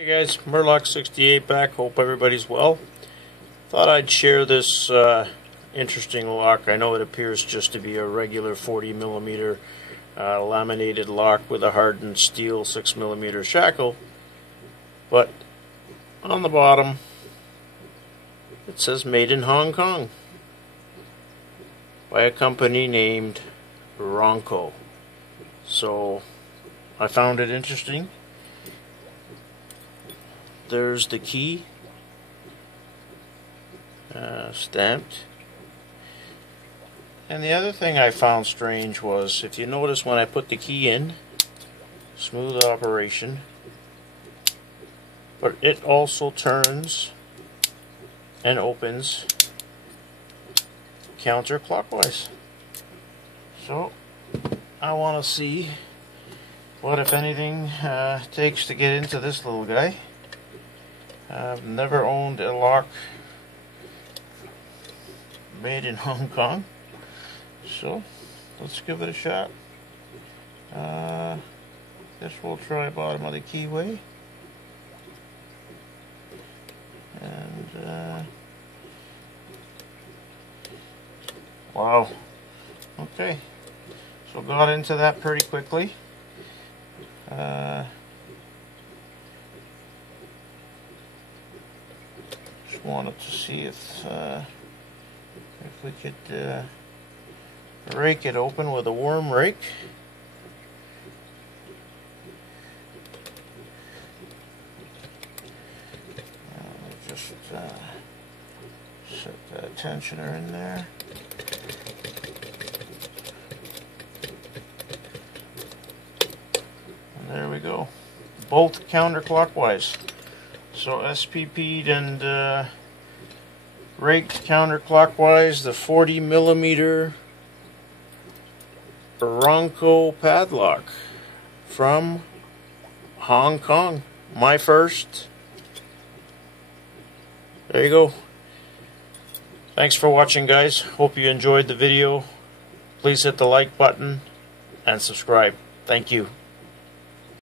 Hey guys, MUR-LOCK 68 back. Hope everybody's well. Thought I'd share this interesting lock. I know it appears just to be a regular 40mm laminated lock with a hardened steel 6mm shackle, but on the bottom it says made in Hong Kong by a company named RONKO. So I found it interesting. There's the key stamped. And the other thing I found strange was, if you notice when I put the key in, smooth operation, but it also turns and opens counterclockwise. So I want to see what, if anything, takes to get into this little guy. I've never owned a lock made in Hong Kong, so let's give it a shot. Guess we'll try bottom of the keyway, and wow, okay, so got into that pretty quickly. Wanted to see if we could rake it open with a worm rake. Just set that tensioner in there. And there we go. Both counterclockwise. So SPP'd and raked counterclockwise the 40mm RONKO padlock from Hong Kong. My first. There you go. Thanks for watching, guys. Hope you enjoyed the video. Please hit the like button and subscribe. Thank you.